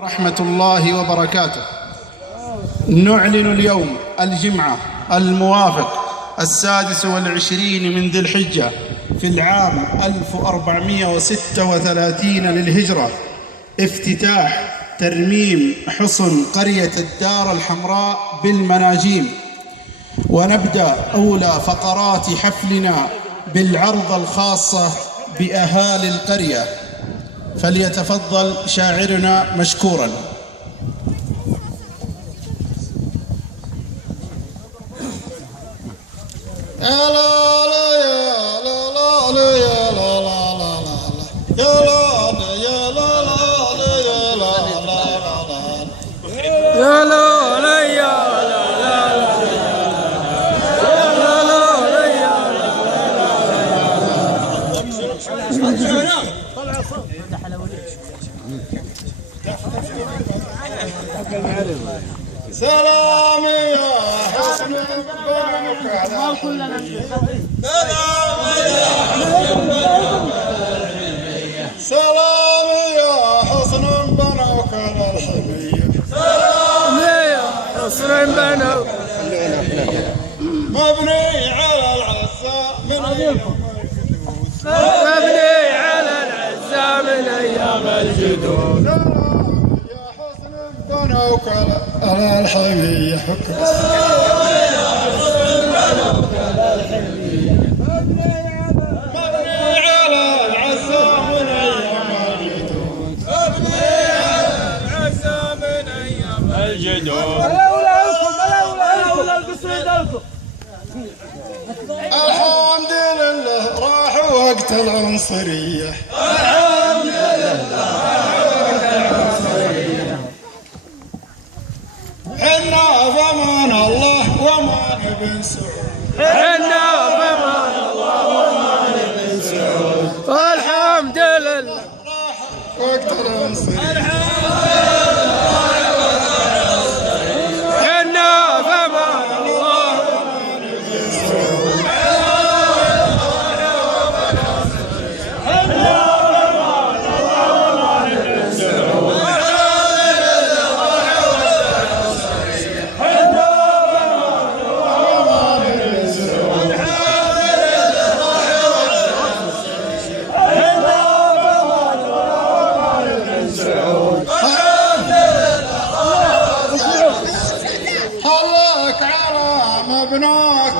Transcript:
ورحمة الله وبركاته. نعلن اليوم الجمعة الموافق 26 من ذي الحجة في العام 1436 للهجرة افتتاح ترميم حصن قرية الدار الحمراء بالمناجيم، ونبدأ أولى فقرات حفلنا بالعرض الخاصة بأهالي القرية، فليتفضل شاعرنا مشكورا. سلام يا حسن بنوك على سلام يا حسن بنوك على الحمية، سلام يا حسن بنوك مبني على العزة من أيام الجدود، مبني على العزة من أيام الجدود. يا حسن بنوك على الحمية حكم الحمد لله راح وقت العنصرية، الحمد لله وقت العنصرية. حنا فمان الله ومان بن سعود، حنا فمان الله ومان بن سعود. الحمد لله وقت العنصرية.